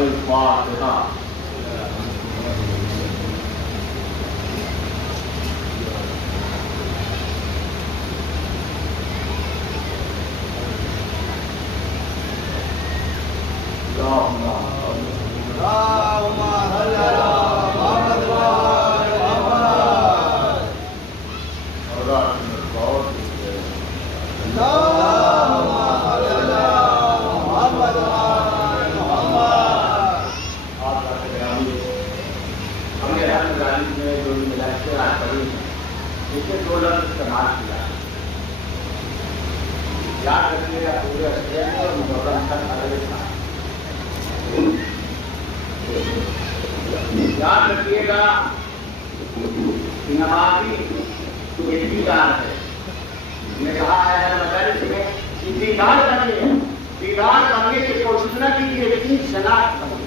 الفاتحہ. یاد رکھیے گا پورے اسٹیٹ اور محرم تک یاد رکھیے گا کہ نمازی ایک دیدار ہے. میں کہا ہے مدارس میں کہ دیدار بنیے، دیدار بننے کی کوشش نہ کیجیے لیکن شناخت بنیے.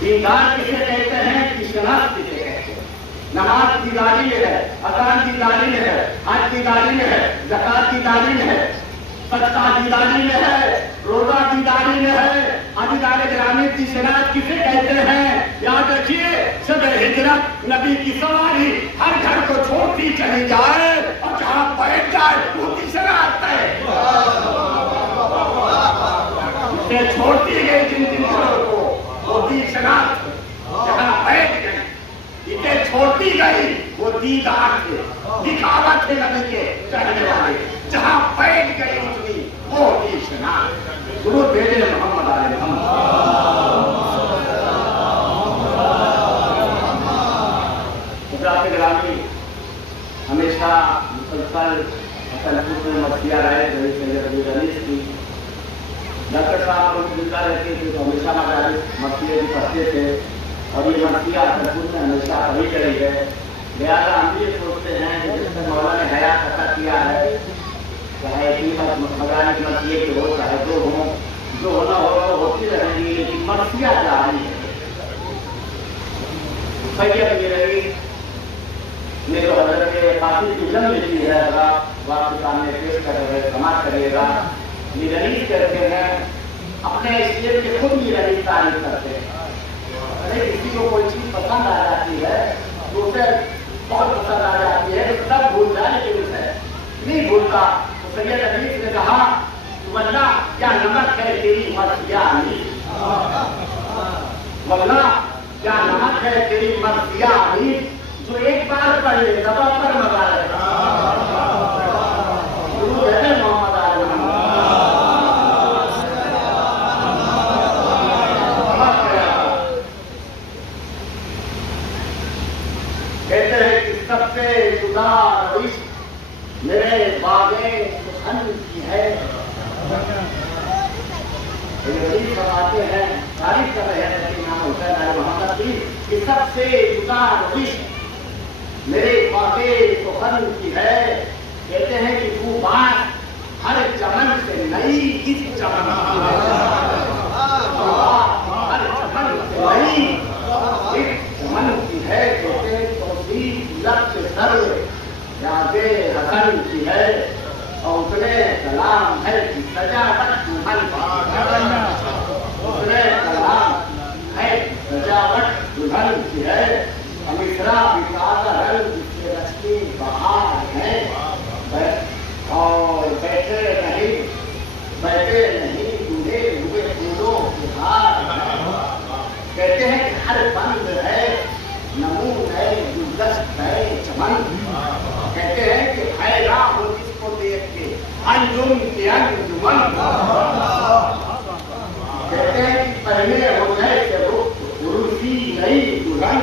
دیدار کسے کہتے ہیں کہ شناخت کسے کہتے ہیں. نماز کی تعلیم ہے، اذان کی تعلیم ہے، حج کی تعلیم ہے، زکات کی تعلیم ہے، صدقہ کی تعلیم ہے، روزہ کی تعلیم ہے. حاجیدار گرامی کی شناخت کسے کہتے ہیں؟ یاد رکھیے شب ہجرت نبی کی سواری ہر گھر کو چھوڑتی چلی جائے اور جہاں بیٹھ جائے وہ کی شناخت ہے. اسے چھوڑتی گئی جن جن گھروں کو وہ کی شناخت جہاں بیٹھ گئی. اسے چھوڑتی گئی وہ دیدار تھے، دکھاوت تھے نبی کے چہرے والے. جہاں بیٹھ گئی اتنی وہ کی شناخت. درود بھیجے محمد علیہ حضرات گرامی. ہمیشہ مسلسل تلفظ میں مرثیہ رہے سید ابو انیس کی. ڈاکٹر صاحب کو ملتا رہتے تھے تو ہمیشہ مدارس مرثیے بھی پڑھتے تھے اور یہ مرثیہ تلفظ میں ہمیشہ پڑھی گئی ہے. لہٰذا ہم یہ سوچتے ہیں کہ جس میں مولا نے حیات عطا کیا ہے چاہے مدارس مرثیے کے ہو چاہے جو ہوں، جو ہونا ہوگا وہ ہوتی رہیں گی لیکن مرثیہ جاری ہے. سید میرے نے جو حضرت قاسم کی علم لکھی ہے آپ کے سامنے پیش کر رہے سماعت کریے گا. میرانیس کرتے ہیں اپنے اسٹیٹ کے خود میرانیس تعریف کرتے ہیں. اگر کسی کو کوئی چیز پسند آ جاتی ہے تو اسے بہت پسند آ جاتی ہے تو سب بھول جائے لیکن اسے نہیں بھولتا. تو سید انیس نے کہا ورنہ کیا نمک ہے تیری مرثیانی، ورنہ کیا نمک ہے تیری مرثیانی، جو ایک بار پڑھ لے دبا پر مزہ ہے. درود ہے محمد علیہ کہتے ہیں کہ سب سے جدا روش میرے باغے سخن کی ہے. فرماتے ہیں تعریف کر رہے ہیں امام حسین علیہ محمد کی کہ سب سے جدا روش میرے باغے سخن کی ہے. کہتے ہیں کہ وہ بات ہر چمن سے نئی اس چمن ہر چمن سے نئی اس چمن کی ہے. کہتے ہیں توصیف لفظ سر یاد حسن کی ہے اور اتنے کلام ہے کہ سجاوٹ دلہن اتنے کلام ہے سجاوٹ دلہن کی ہے. مصرا بکاتا رنگ جس سے رچتی بہار ہے اور بیٹھے نہیں ڈوبے ہوئے پھولوں کے ہار ہے. کہتے ہیں کہ ہر بند ہے نمون ہے گلدست ہے چمن. کہتے ہیں کہ حیران ہو جس کو دیکھ کے انجم کے انجمن. کہتے ہیں کہ پہلے ہو گئے کہ رخ عروسی نئی دلہن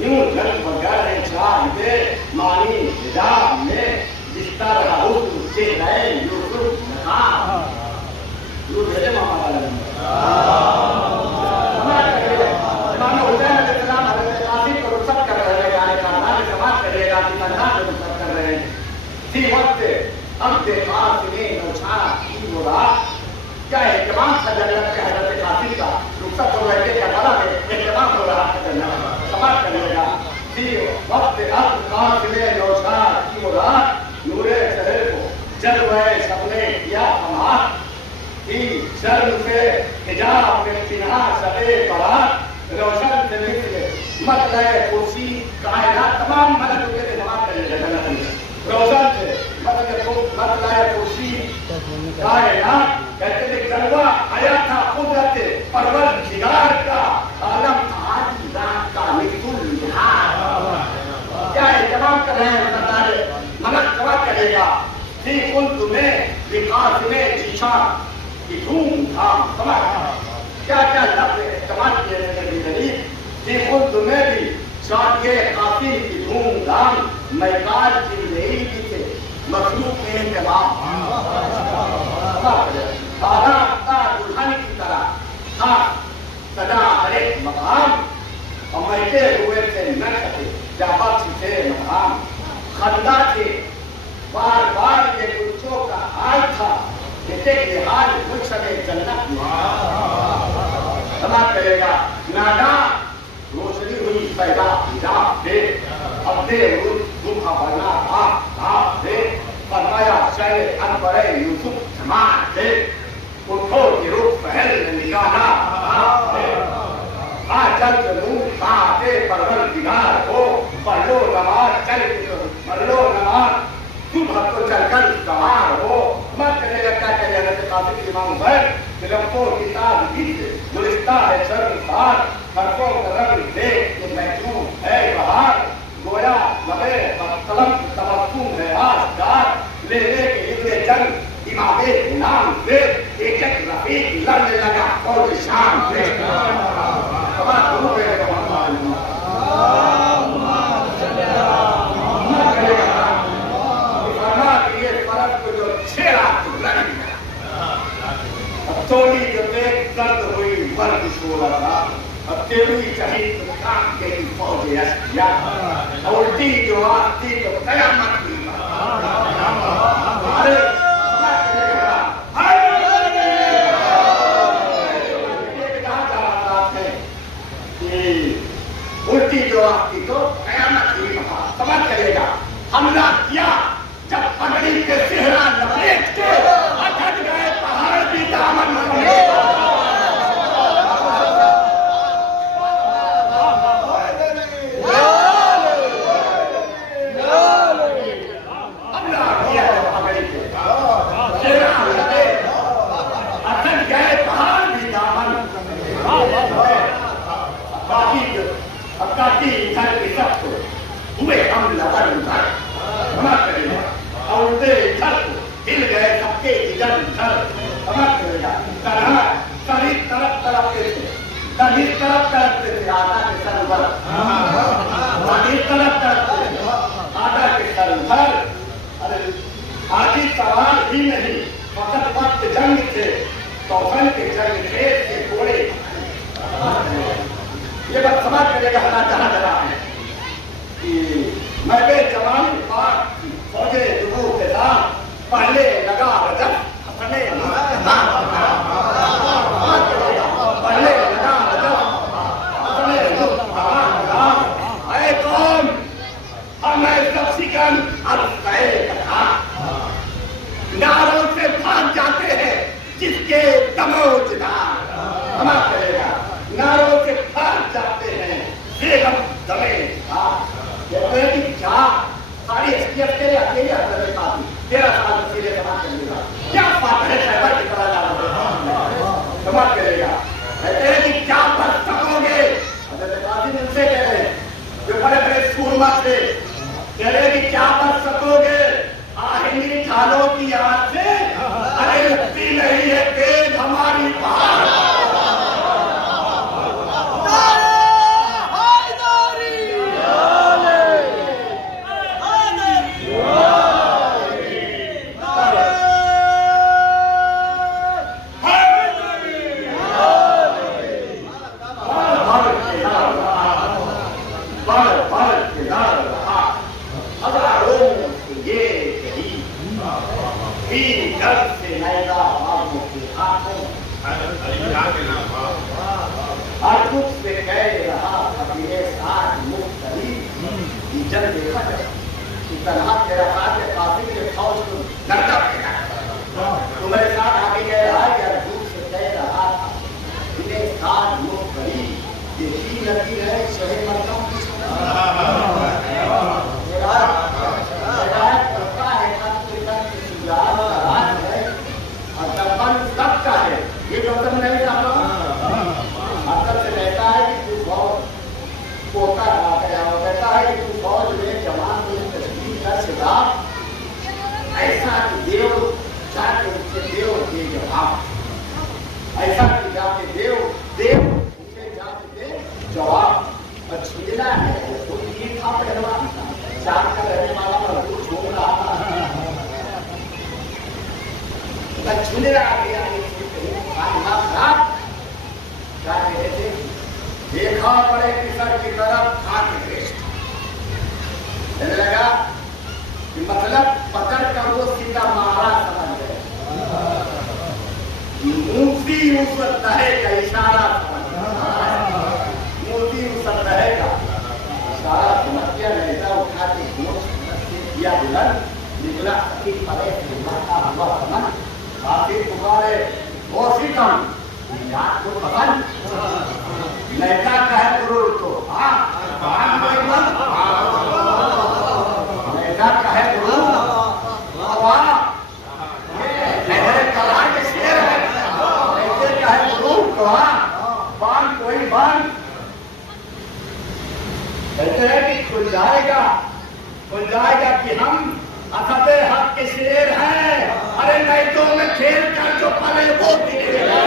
یوں جل بغیر چاہتے مانی حجاب میں بستر حسن سے گئے یوسف نقاب. درود ہے محمد علیہ امام حسین علیہ السلام حضرت قاسم کو رخصت کر رہے ہیں. یعنی خاندان سماعت کریے گا کہ خاندان کو رخصت کر رہے ہیں. اسی وقت عبد قاسم نوچھا کی مراد کیا اہتمام تھا جنت کے حضرت قاسم کا. رخصت ہو رہے تھے کربلا میں اہتمام ہو رہا تھا جنت سماعت کریے گا. اسی وقت عبد قاسم نوچھا کی مراد نور چہرے کو جلوہ سب نے کیا ہمارا شرم سے حجاب میں پنہا شبے برات روشن سے نکلے مطلع خورشید کائنات تمام مدد کے جمع کرے روشن سے مطلع خورشید کائنات کہتے ہیں جلوہ آیا تھا قدرت پروردگار کا عالم آج رات کا نکل کیا اہتمام کر رہے ہیں ستارے ملک کوا کرے گا تھی کل تمہیں وکاس میں جیشا کی دھوم دھام سمجھ کیا کیا لفظ استعمال کیے ہیں دلیل تھی کل تمہیں بھی شادی قاسم کی دھوم دھام میکار کی رہی بھی تھے مخلوق میں اہتمام تارا تا دلہن کی طرح تھا سدا ہر ایک مقام اور مہکے ہوئے تھے نقش جا بخش تھے مقام خندہ تھے بار بار یہ کچھوں کا حال تھا کہ دیکھ لحاظ مجھے جنت سماعت کرے گا نادا روشنی ہوئی پیدا حجاب دے اپنے روح بنا آپ دے فرمایا شہر انبر یوسف جماعت دے اٹھو کی روح پہل نگانا آجل نور ساتے پروردگار ہو پڑھو نماز چل پڑھو نماز صبح کو چل کر سوار ہو مت کرے گا کیا کہہ رہے ہیں قاسم امام حسین لمحوں کی تاز گیت گلستہ ہے شرمسار حرفوں کا رنگ دیکھ کہ محروم ہے بہار گویا لبے قلم تبسم ہے آشکار لے لے کے ابن جنگ امام نام سے ایک ایک رفیق لڑنے لگا اور شام سے سماعت کرو میرے توڑی جو دیکھ درد ہوئی مرد شورا تھا اب تیروی چاہی تو کام گئی فوج اشکیا الٹی جو آتی تو قیامت ہوئی الٹی جو آتی تو قیامت ہوئی سمجھ کرے گا حملہ کیا جب پگڑی کے صحرا لپیٹ کے اٹھٹ گئے پہاڑ بھی دامن میں حملہ کیا جب پگڑی کے صحرا لپیٹ اٹھٹ گئے پہاڑ بھی دامن اب کاٹی ادھر کی سب کو ہوئے حملہ پر ادھر سمجھ کرے گا اور اٹھے ادھر کو ہل گئے سب کے ادھر ادھر سمجھ کرے گا طرح ساری طرف طرف کے تھے ساری طرف طرف کے تھے آدھا کے سر ادھر ساری طرف طرف کے تھے آدھا کے سر ادھر آجی سوال ہی نہیں فقط وقت جنگ تھے توفن کے جنگ کھیت کے گھوڑے یہ بات سمجھ کرے گا ہمارا جہاں جہاں ہے کہ میں بے جوان پاک فوجے دبو کے ساتھ پہلے لگا رجب ہسنے پہلے لگا رجب ہسنے اے قوم ہم سب سکن اب کہے کتھا ناروں سے بھاگ جاتے ہیں جس کے دموجدار ہمارا کرے گا ناروں سے بھاگ جاتے ہیں بیگم دمے کہتے ہیں کہ کیا ساری حیثیت تیرے اکیلے حضرت قاسم 13 سال وسیلے سماعت کرنے کا کیا فاتح صاحبہ کی طرح جا رہے سماعت کرے گا کہتے ہیں کہ کیا بچ سکو گے حضرت قاسم ان سے کہہ رہے ہیں جو بڑے بڑے سورما تھے کہہ رہے ہیں کہ کیا بچ سکو گے آہنی ڈھالوں کی آج سے ارے لگتی نہیں ہے تیز ہماری بات ऐसा कि देव जाके उनसे देव दे जवाब, ऐसा कि जाके देव उनसे जाके दे जवाब। और छुंदला है तो ये था पहलवान, चार का रहने वाला मजदूर छोड़ रहा था, छुंदला आ गया क्या कहे थे, देखा बड़े किसर की तरफ खाट दृष्ट, कहने लगा कि मतलब पकड़ कर वो सीधा मारा समझ गए, मूर्ति उस तहे का इशारा समझ गया, मूर्ति उस तहे का इशारा समझ गया, नहीं था उठा के किया बुलंद, निकला सखी परे से माता हुआ समझ, आखिर पुकारे वो सीतम याद को पसंद नैता कहे गुरु को, नैता कहे गुरु कला के शेर है, ऐसे कहे गुरु को बान कोई बान कहते हैं कि खुल जाएगा कि हम असदे हक के शेर हैं, अरे नहीं तो मैं खेल कर जो पले वो दिखेगा।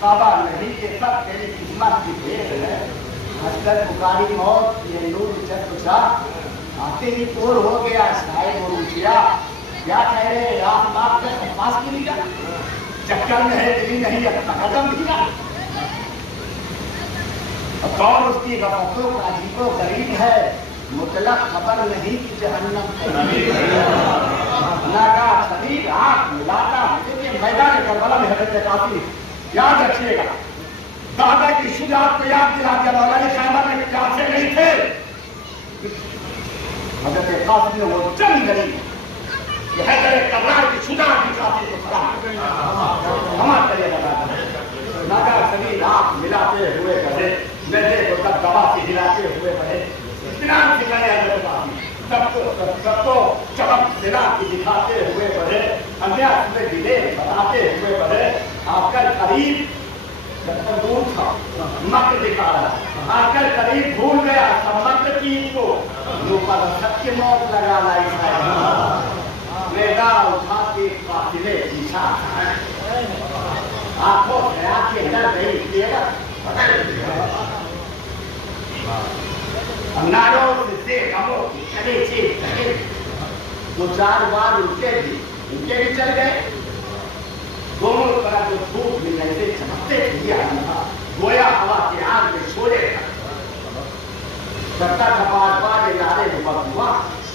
बाबा नहीं ये सब तेरी किस्मत की भेद है, हंसकर पुकारी मौत ये नूर चतुषा, आते ही तोड़ हो गया शायद वो रुचिया, क्या कह रहे आप माफ कर पास की लिया, चक्कर में है दिली नहीं अपना कदम दिया। कौन उसकी गफतों का अजीबो गरीब है, मुतलक खबर नहीं कि जहन्नम नागा शरीर आँख मिलाता मुझे मैदान करबला में हजरत काफी याद रखिएगा, दादा की शुजात को याद दिला दिया, मौलाना साहब में काफी नहीं थे, हजरत काफी ने वो जंग गई, हैदर कब्रार की शुजात की काफी को खड़ा हमारे करिए नागा शरीर आँख मिलाते हुए बढ़े, मेरे को तब दवा से हिलाते हुए बढ़े, इतना सिखाया हजरत काफी सबको चमक सिरा की दिखाते हुए बढ़े, अन्यास में दिले बताते हुए बढ़े, आकर करीब दूर था मक्र दिखा रहा, आकर करीब भूल गया मक्र की को ऊपर सबके मौत लगा लाई लेगा उठा के काफिले पीछा, आंखों से आंखें डर गई नारों से कमों की चले चले दो चार बार उनके भी चल गए, दोनों तरह जो धूप में ऐसे चमकते गोया हवा के आग में छोड़े करता था बार बार नारे हुआ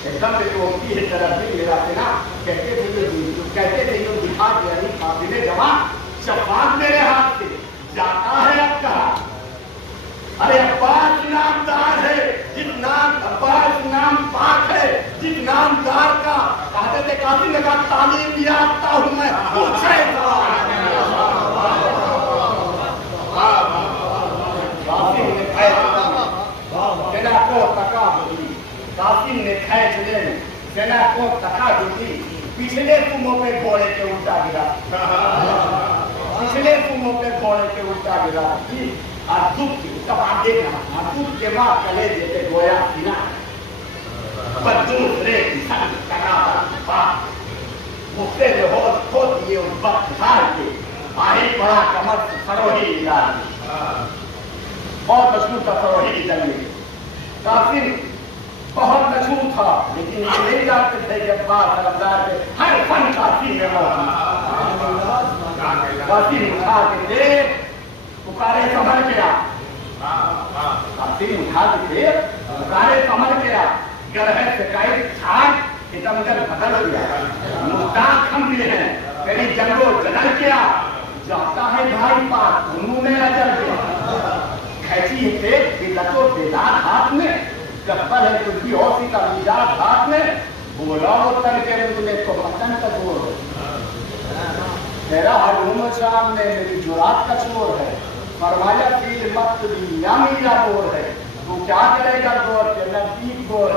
एकदम से टोकती है तरफ भी मेरा सेना कहते थे जो दिखा दिया काफिले जवान शफात मेरे हाथ से जाता है अब कहा, अरे अब्बास नामदार है जिस नाम अब्बास नाम पाक है जिस नामदार का कहते थे काफी लगा तालीम याफ्ता हूं मैं सेना को तका दी, कासिम ने खैच ले सेना को तका दी, पिछले तुमों पे घोड़े के उल्टा गिरा, पिछले तुमों पे घोड़े के उल्टा गिरा और दुख तब आप देखना दुख के बाद चले देते गोया सीना पर दूसरे मुझसे जो हो खो दिए उस वक्त हार के आही बड़ा कमर सरोही इलाज बहुत मशहूर था सरोही की जंग में, काफी बहुत मशहूर था, लेकिन ये नहीं जानते थे कि अब्बास सरदार के हर फन काफी में काफी उठा के थे पुकारे समझ गया, काफी उठा के थे पुकारे समझ गया, गरह शिकायत छाट इधर बदल गया, मुस्ताक हम भी हैं कहीं जंगो जदल किया जाता है भाई पास दोनों में अजल गया, खैची थे बिलतो बेदार हाथ में गब्बर है कुछ भी औसी का मिजाज हाथ में बोला वो तन के मुझे को पतन का बोल तेरा हजूम सामने मेरी जुरात का शोर है, फरमाया पीर मत या मीरा बोर है, तू क्या करेगा दौर के नजदीक बोर।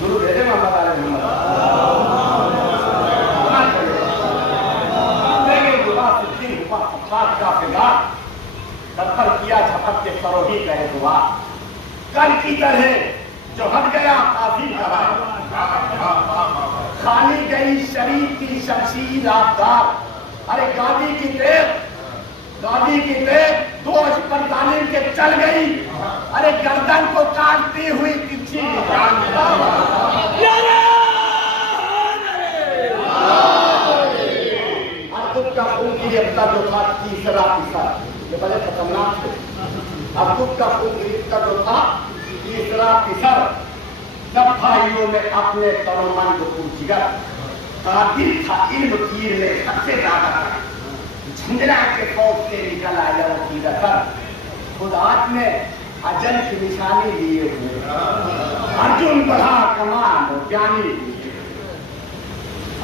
गुरु दे दे मोहम्मद आले मोहम्मद का फिगा दफ्तर किया झपक के सरोही कहे दुआ कल की तरह जो हट गया काफी करा खाली गई शरीफ की शमशीर आबदार। अरे गादी की तेज दोष पर तालीम के चल गई। अरे गर्दन को काटती हुई तिरछी का खून गिरफ्ता जो था तीसरा पिसर, ये बड़े खतरनाक थे। अब्दुल का खून गिरफ्ता जो था तीसरा पिसर, सब भाइयों में अपने तनोमन को पूछिगर कादिर था इल्म तीर में सबसे ज्यादा झंझरा के फौज से निकल आया वो तीर असर। खुद हाथ में अजल की निशानी लिए हुए अर्जुन बढ़ा कमान ज्ञानी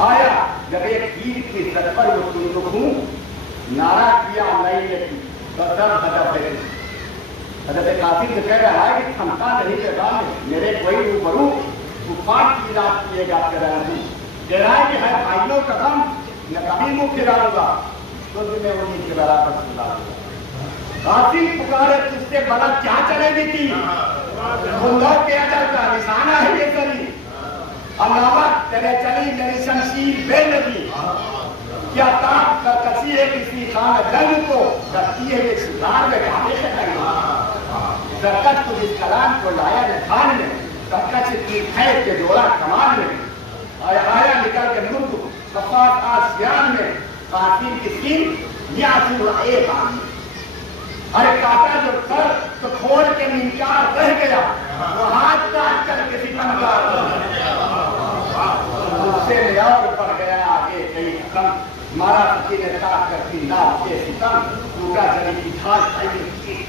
आया। जब एक तीर की सर पर वो तुम नारा किया नहीं काफी कह रहा है कि क्षमता नहीं देगा मेरे कोई रूबरू तूफान की रात किएगा कह रहा है कि है भाइयों कदम न कभी मुंह खिलाऊंगा तो मैं उन्हीं के बराबर खिलाऊंगा। काफी पुकारे तुझसे बड़ा क्या चलेगी थी के अजल का निशाना है ये करी अलावत तेरे चली मेरी शमशीर बेनबी क्या ताक का कसी है किसी खान जंग को करती है ये शिकार में घाटे से सरकत को जिस कलाम को लाया ने खान में सरकत की खैर के जोड़ा कमान में आया निकल के मुल्क सफात आसियान में कातिल की सीन यासुर एक अरे काटा जो सर तो खोल के मिनकार रह गया वो हाथ काट कर किसी कंगार उससे और पड़ गया आगे कई कम मारा किसी ने ताक करती नाव के सितम टूटा जली की घास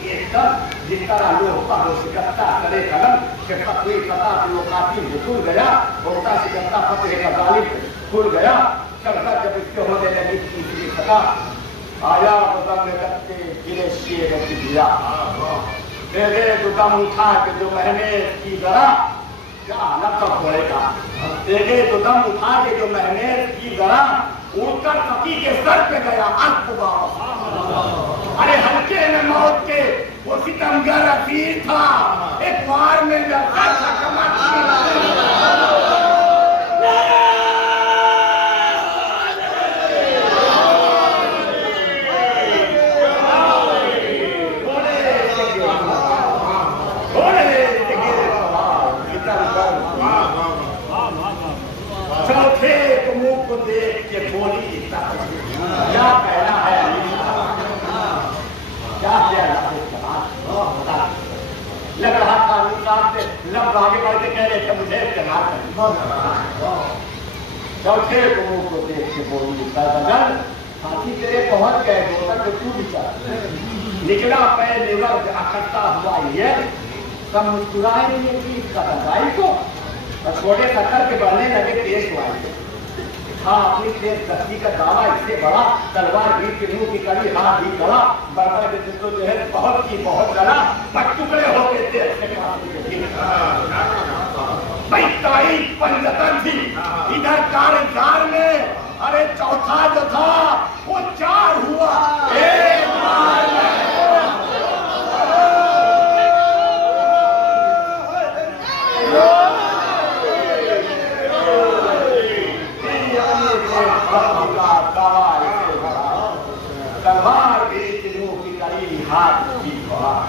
एकदम जिस तरह लोग पहाड़ों से गत्ता करे कलम के फतवी फता वो कातिल खुल गया होता से गत्ता फतवे का जालिब खुल गया करता जब इसके होने लगी तीसरी फता आया बदम में करते गिरे शेर की दिया दे दे तो दम उठा के जो महीने की जरा क्या नकब होएगा दे दे तो दम उठा के जो महीने की जरा उठकर फकी के सर पे गया अकबा। अरे हल्के में मौत के वो सितमगर अफीर था एक बार में लगा था चौथे को मुंह को देख के बोली क्या कहना है क्या लग रहा था से लब आगे बढ़ के कह रहे थे मुझे चौथे को मुंह को देख के बोली हाथी तेरे पहुंच गए गोतर को तू विचार निकला पैर निवर अकड़ता हुआ ये सब मुस्कुराए नहीं कि इसका दवाई को और छोटे सत्तर के बढ़ने लगे तेज हुआ हाँ अपनी तेज गति का दावा इससे बड़ा तलवार वीर के मुंह की कड़ी हाथ भी कड़ा बर्बर के जिसको जो है बहुत की बहुत गला पर टुकड़े हो गए थे भाई पंजतन थी इधर कारोबार में। अरे चौथा जो था वो चार हुआ एक बार में तलवार भी मुंह की कड़ी हाथ भी बहुत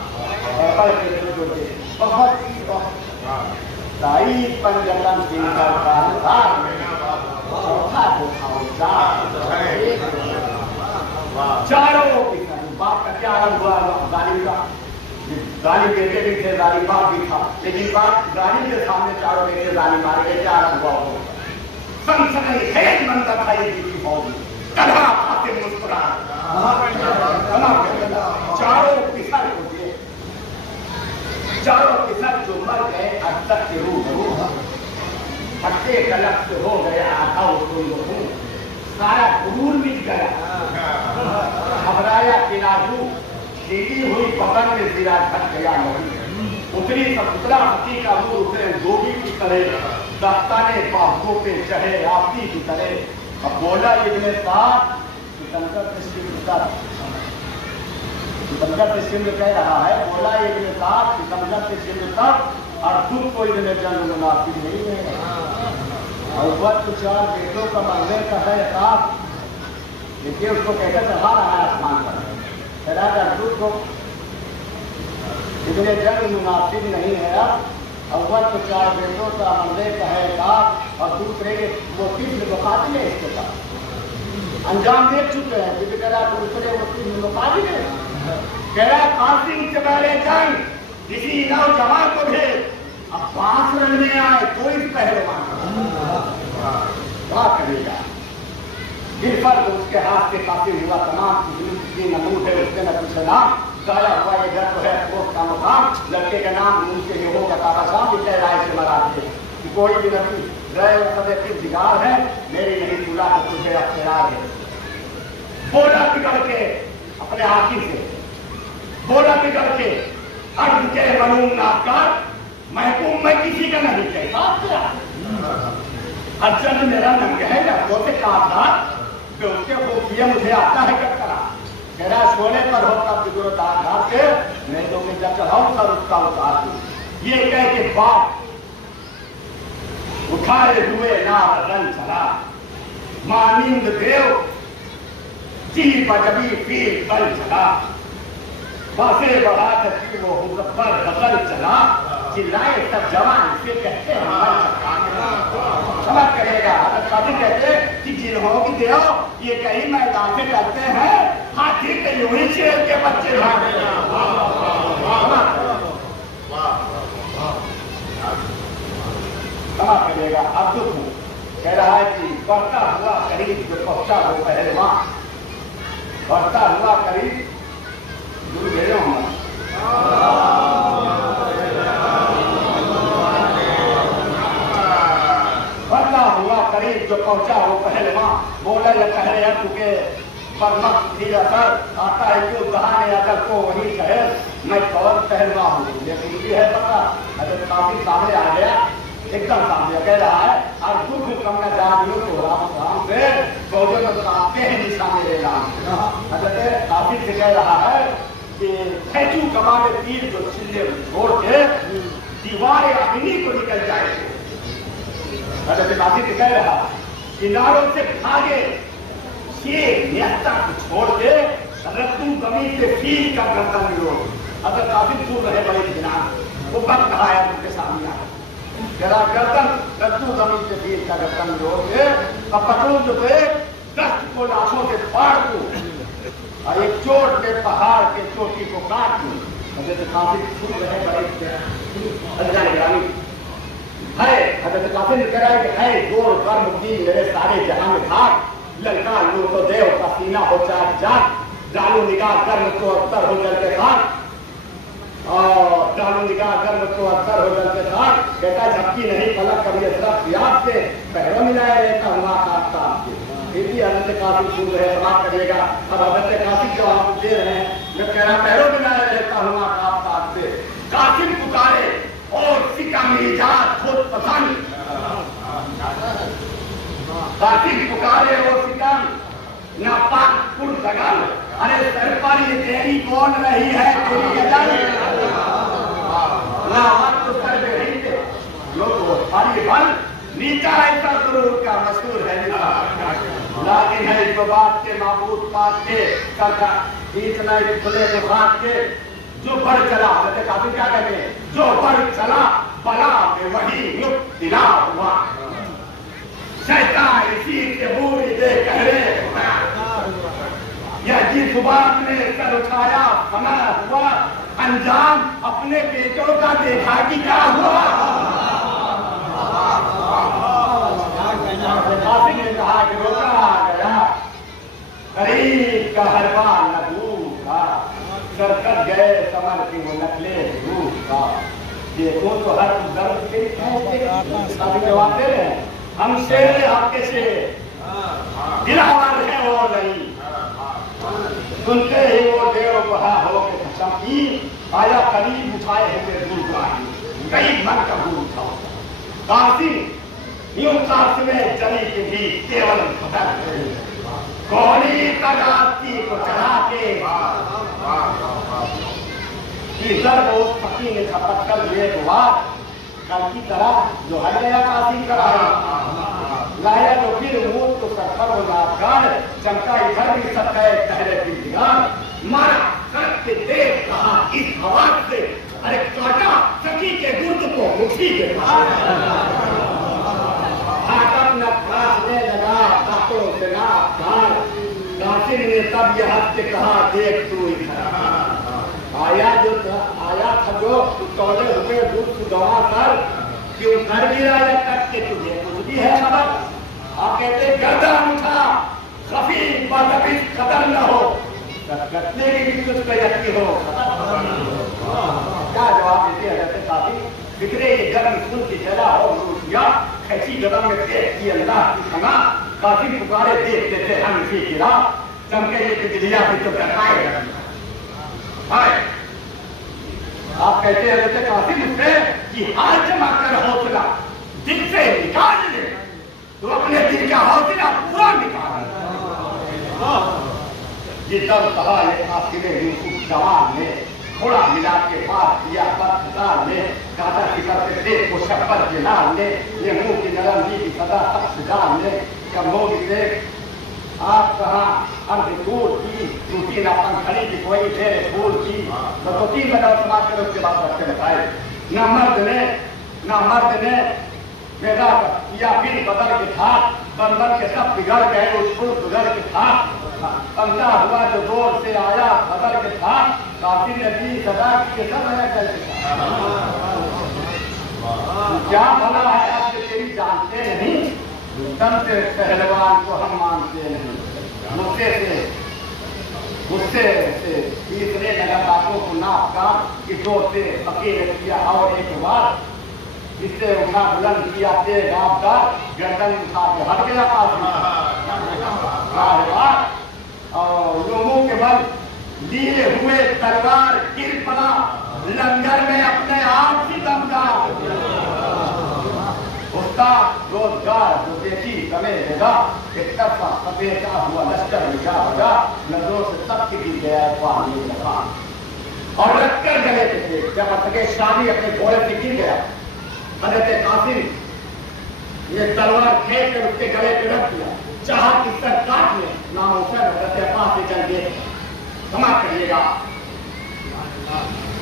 पंजतन सिंह चौथा चारों बाप का क्या रंग हुआ जालिम का जालिम बेटे भी थे जालिम बाप भी था लेकिन बाप जालिम के सामने चारों बेटे जालिम मारे गए क्या रंग हुआ सनसनी खेल मंदा था ये बीवी फौज कला खाते मुस्कुरा चारों पिसर को दिए चारों पिसर जो मर गए अब तक के रूह हट्टे कलक से हो गया आधा सारा गुरूर मिट गया। घबराया किनारू, खीली हुई पतंग में सिरा ढक गया नहीं। उतरी समुद्रा पति का मुंह उतरे गोभी की तरह, दस्ताने बाहों पे चढ़े आपी की तरह। अब बोला इब्ने साथ सिकंदर से सिंध कह रहा है, बोला इब्ने साथ सिकंदर से सिंध तक और दुख को इतने जन्म मुनासिब नहीं है। और वह कुछ और बेटों का मरने का है साथ, देखिए उसको कैसे चढ़ा रहा है आसमान पर। चला कर दुख को इतने जन्म मुनासिब नहीं है। अव्वल तो 4 बेटों का मरने का है साथ और दूसरे वो तीसरे मुकातिल है इसके साथ। अंजाम देख चुके हैं, क्योंकि कह रहा दूसरे वो तीसरे मुकातिल है। कह रहा कासिम से पहले जंग किसी नौजवान को भी अब 5 रन में आए कोई पहलवान क्या करेगा। दिल पर उसके हाथ से काफी हुआ तमाम की नमूद है उसके न कुछ नाम गाया हुआ ये घर तो है वो का मुकाम। लड़के का नाम मुंह से ये होगा तारा शाम इतने राय से मरा थे कि कोई भी नहीं गए सदे फिर बिगाड़ है मेरी नहीं सुला तो तुझे अख्तियार है। बोला बिगड़ के अपने हाथी से, बोला बिगड़ के अर्ज के बनूं नाकार महबूब मैं किसी का नहीं कहता। अर्जन मेरा नंग है या तो से काटना तो उसके खूफिया मुझे आता है क्या करा। कह रहा सोने पर हो तब बिगड़ो दाग के नहीं तो मैं जब चढ़ाऊं सर उसका उतार दूं। ये कह के बाप उठाए हुए नार रन चला मानिंद देव जी बजबी पीर बल चला। बासे बढ़ा करके वो मुजफ्फर बदल चला चिल्लाए सब जवान से कहते समझ करेगा। काफी कहते कि जिन्हों की देव ये कहीं मैदान से करते हैं हाथी के यूं ही शेर के बच्चे समझ करेगा। अब दुख कह रहा है कि बढ़ता हुआ करीब जो पहुंचा वो पहलवान बढ़ता हुआ करीब गुरु भेजो बढ़ता हुआ करीब जो पहुंचा वो पहलवान बोला या कह रहे हैं तुके पर आता है क्यों कहानी अगर को वही कहे मैं कौन पहलवान हूँ। लेकिन ये है पता अगर काफी सामने आ गया एकदम सामने कह रहा है और दुख कम न जान लो तो राम से फौजों में कांपते हैं निशाने ले रहा काफी से कह रहा है कि खैचू कमाने तीर जो छिल्ले छोड़ के दीवार अग्नि को निकल जाएंगे। काफी से कह रहा किनारों से भागे शेर निहत्ता को छोड़ के रत्तू गमी से फील का गर्दन विरोध अगर काफी दूर रहे बड़े दिनार वो बंद कहा है उनके सामने आया जरा गर्दन रत्तू गमी से फील का गर्दन विरोध के अब पकड़ो जो थे दस्त को लाशों से फाड़ दूं और एक चोट के पहाड़ के चोटी को काट दूं। हजरत काफी दूर रहे बड़े है हजरत काफी ने कहा कि है जोर कर्म की मेरे सारे जहां में भाग ललका लो तो देव का सीना हो चार जाग डालू निगाह कर्म तो अक्सर हो जल के साथ और डालू निगाह कर्म तो अक्सर हो जल के साथ कहता झपकी नहीं पलक कभी असरफ याद से पहरों मिलाया रहता हुआ काटता आपके फिर भी हजरत काफी दूर रहे समाप्त करिएगा। अब हजरत काफी जवाब दे रहे हैं मैं कह रहा पहरों मिलाया रहता हुआ काटता आपसे काफिल पुकारे और सिका मिजाज खुद पसंद काफिल पुकारे और सिका नापाक पुरसगल अरे सर पर ये तेरी कौन रही है तेरी गजल ना वक्त सर पे हिंद जो तो हरी बल नीचा ऐसा गुरूर का मशहूर है लाकिन है जो बात के माबूद पाक के सका इतना खुले मुखात के जो बढ़ चला हजरत काफी क्या कहते हैं जो बढ़ चला बला में वही मुब्तला हुआ शैतान इसी के बूढ़ी दे कह रहे यह जिस बात ने सर उठाया फना हुआ अंजाम अपने बेटों का देखा कि क्या हुआ। काफी ने कहा कि रोका गया करीब का हरवा नबूर का सरकत गए समर की वो नकले रूप का देखो तो हर दर्द के जवाब दे रहे हैं हम शेर आपके शेर दिलावर है वो नहीं। सुनते ही वो देव बहा हो के कसम की आया करीब उठाए हुए गुरुद्वार कई मन का गुरु था काशी यूं काशी में जली के भी केवल खतर कोहली तगाती को चढ़ा के इधर बहुत फकीर ने खपत कर लिए बात कल की तरह जो हर गया काशी करा लाया जो फिर वो तो सफर हो लाभकार चमका इधर भी सकता है ठहरे भी दिगार मारा सड़क के देख कहा इस आवाज से अरे काटा सखी के गुर्द को मुट्ठी के हाकम न काटने लगा काटों से ना काट कासिम ने तब यह हंस के कहा देख तू इधर आया था जो तौले हुए दूध सुधवा कर क्यों घर गिराया करके तुझे कुछ भी है खबर आप कहते गर्दन उठा खफी बदबिस कदर न हो कटने की भी तुझ पर यकीन हो क्या जवाब देते हैं काफी बिखरे ये गर्म खून की जला और रोटियां खैची गदम में देख की अल्लाह की क्षमा काफी पुकारे देख देते हम इसी की राह चमके ये बिजलियां भी तो करवाए आप कहते हैं रहते काफी मुझसे कि हाथ जमा कर हौसला दिल से निकाल ले तो अपने दिल का हौसला पूरा निकाल ये तब कहा ये आखिर यूसुफ जवान ने थोड़ा मिला के पास दिया बददार ने काटा शिकर से देख को शक्कर के लाल ने ये मुंह की नरम जी की सदा सख्त जान ने कमोग देख आप कहा अर्ध दूर की टूटी ना पंखड़ी की कोई ढेर फूल की तो 3 बजा समाज के उसके बाद रखते बताए न मर्द ने मेरा या फिर बदल के था बंदर के सब बिगड़ गए उस फूल गुजर के था समझा हुआ जो जोर से आया बदल के था काफी ने दी सदा के सब क्या भला है आपके तेरी जानते नहीं दम से पहलवान को हम मानते नहीं गुस्से से तीसरे लगा बातों को नाप का कि दो से फकीर किया और एक बार इससे उठा बुलंद किया तेज आपका गर्दन उठा के हट गया और लोगों के बल लिए हुए तलवार गिर पड़ा लंगर में अपने आप ही दमदार उसका रोजगार जो देखी समय देगा एक तरफा सफेदा हुआ लश्कर निका होगा नजरों से सबके गिर गया पानी लगा और लश्कर गले पे थे जब सके शादी अपने घोड़े से गिर गया हजरत कासिम ये तलवार खेल कर उसके गले पे रख दिया चाहा कि सर काट ले नाम हुसैन हजरत अब्बास से चल गए क्षमा करिएगा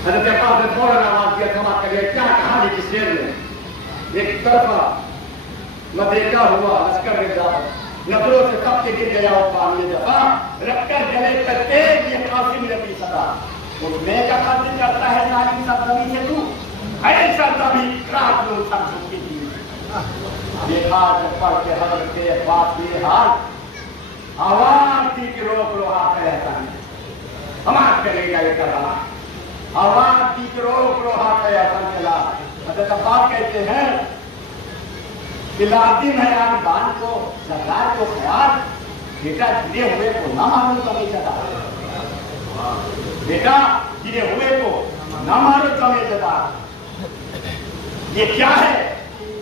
हजरत अब्बास ने फौरन आवाज दिया क्षमा करिए क्या कहानी की शेर ने एक तरफा मदेखा हुआ लश्कर में जा नजरों से सबके गिर गया और पानी दफा रखकर गले पर तेज ये कासिम नबी सदा उसमें का खातिर करता है नाली सब जमी से तू ऐसा तभी रात में सब झुकी थी देखा जब पढ़ के हजरत के बात ये हाल आवाज थी कि रोक लो हाथ रहता है हमार करेगा ये कर रहा आवाज थी कि रोक लो हाथ रहता चला हजरत अब्बास कहते हैं कि लाजिम है आन को सरकार को ख्याल बेटा गिरे हुए को न मानो तो नहीं चला बेटा गिरे हुए को न मानो तो नहीं चला ये क्या है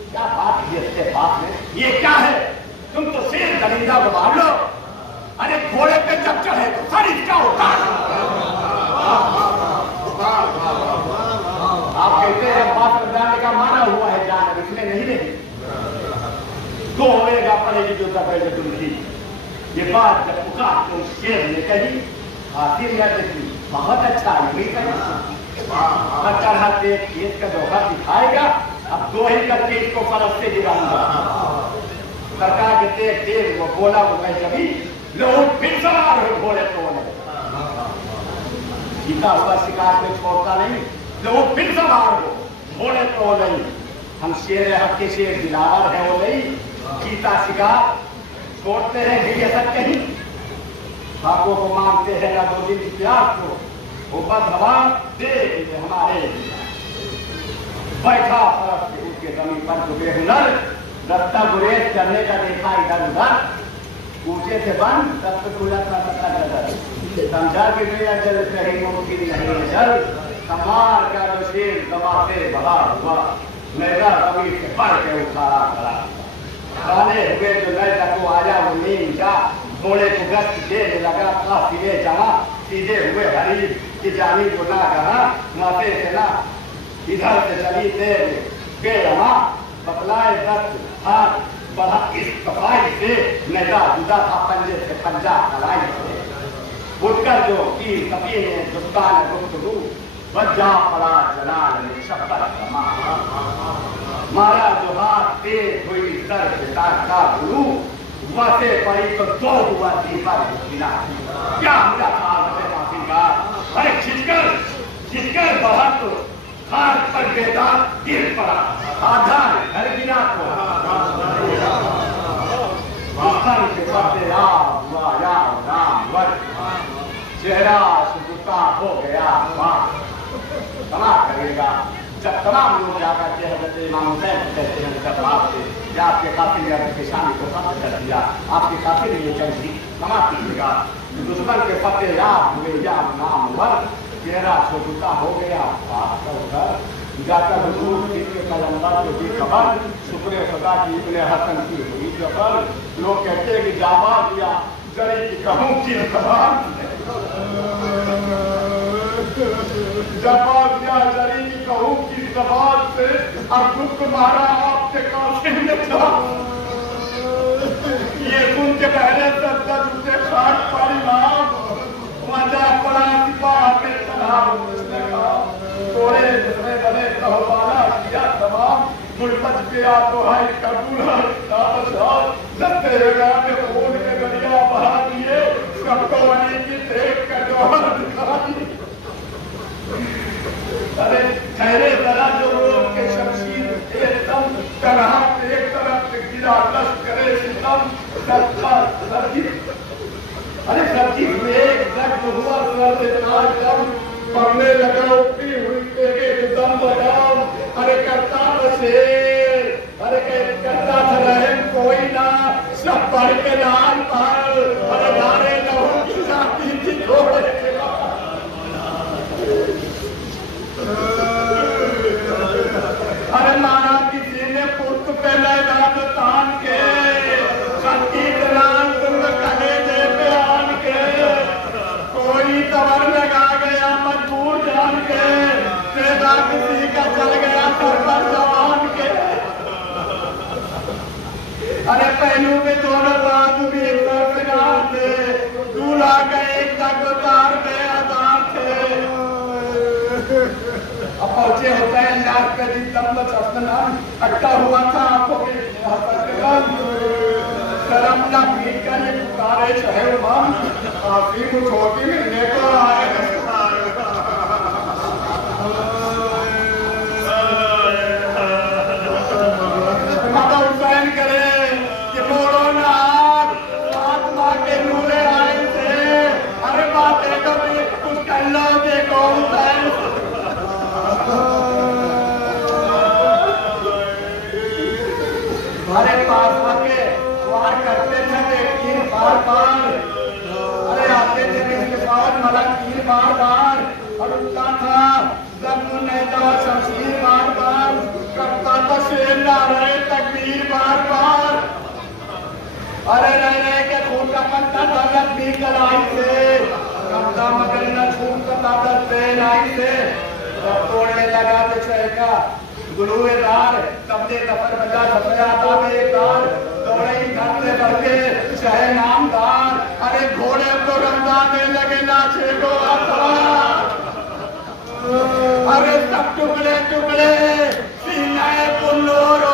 क्या बात है इसके पास में ये क्या है तुम तो शेर दरिंदा को मार लो अरे घोड़े पे जब चढ़े तो सर इसका होता आप कहते हैं बात जाने का माना हुआ है जान इसमें नहीं रही तो होगा पड़ेगी जो पहले तुम थी ये बात जब पुकार तुम शेर ने कही आखिर में देखी बहुत अच्छा चढ़ा तेज का धोखा दिखाएगा अब 2 ही करके इसको फरस से गिराऊंगा सरकार के तेज तेज वो बोला वो मैं कभी लोग फिर सवार हो घोड़े तो जीता हुआ शिकार में छोड़ता नहीं लोग फिर सवार हो घोड़े तो नहीं हम शेर हक के शेर दिलावर है वो नहीं जीता शिकार छोड़ते हैं गिर सक कहीं बापों को मांगते हैं ना 2 दिन की प्यास को वो बदहवा देख हमारे बैठा फरस के उसके जमीन पर जो बेहुनर रास्ता गुरेज करने का देखा इधर उधर पूछे थे बंद तब तो खुला था पता लगा समझा कि मेरा जल कहीं मुमकिन नहीं है जल कमार का जो शेर दबाते बहा हुआ मेरा कभी से पढ़ के उखाड़ा खड़ा खाने हुए जो नैता को आया वो नीम जा घोड़े को गश्त देने लगा काफिले जमा सीधे हुए हरी की जानी को ना कहा माथे से ना इधर से चली तेज बेरमा बतलाए दस्त हाथ बढ़ा इस सफाई से नैता जुदा था पंजे से पंजा कलाई से उठकर जो की सफी ने दुस्तान गुफ्तगू बजा पड़ा जलाल ने शब्द समा मारा जो हाथ तेज हुई सर से का गुरु वासे पड़ी तो दो हुआ दीपक गिरा क्या हुआ था काफी का अरे खिंचकर बहुत हाथ पर बेदाग गिर पड़ा आधा घर गिरा को के पत्ते राम वर चेहरा सुजुता हो गया क्षमा करेगा जब तमाम लोग जाकर के हजरत इमाम हुसैन कहते हैं जब आपके या आपके काफिल ने अपनी पेशानी को खत्म कर दिया आपके काफिल ने ये जंग थी क्षमा कीजिएगा दुश्मन के फतेह याद हुए या नाम वर चेहरा छोटा हो गया बात कर जाकर हुजूर के पैगंबर को दी खबर शुक्र खुदा की इब्ने हसन की हुई खबर लोग कहते हैं कि जावा दिया जरी की कहूँ की खबर जवाब दिया जरी की कहूँ की जबान से अब दुख तुम्हारा आपके काफिल ने था ये सुन के पहले सज्जा उसे खाट पारी नाम मजा पड़ा सिपाह के तनाव उसने कहा तोड़े जिसने बने कहवाला किया तमाम गुलबज के आतो है कबूल सत्य में खून के दरिया बहा दिए सबको वही की देख कर जोहर दिखाई अरे ठहरे जरा जो लोग के शमशीर एकदम तरह एक तरफ से गिरा लश्करे सितम सबका अरे सब्जी में एक जख्म हुआ सर से नाच दम पड़ने लगा उठती हुई के दम बदाम अरे करता बसे अरे करता था रहम कोई ना सब पढ़ के लाल पाल अरे नारे लहू की साथी थी घोड़े के अरे मारा किसी ने पुर्त पे मैदान तान के सत्ती दलाल तुम कलेजे पे आन के कोई तवर लगा गया मजबूर जान के तेरा किसी का चल गया सर पर जवान के अरे पहलू में दोनों बाजू भी एक तरफ थे दूल्हा का एक तक उतार में आधार थे अब पहुंचे होता है नाक का जितना चश्मा अटका हुआ था आंखों के शर्म ना पीट कर ये पुकारे शहर मम काफी कुछ छोटी मिलने को आए माता हुसैन करे कि बोलो ना आत्मा के नूरे आए थे अरे बातें तो कुछ कर लो देखो हुसैन हमारे पास आके वार करते थे तीर बार बार अरे आते थे इसके बाद मला तीर बार बार और उठता था जब नेता शमशीर बार बार करता था शेर नारे तकबीर बार बार अरे रह के खून का पत्ता था लंबी कलाई से कब्जा मगर न छूटता था ट्रेन आई से तोड़ने लगा तो चेहरा गुरुएदार तबले दफर बजा सफया दावेदार दौड़े ही घर से बढ़ के शह नामदार अरे घोड़े को रंगाने लगे नाचे को अरे सब टुकड़े टुकड़े सीने पुल्लो रो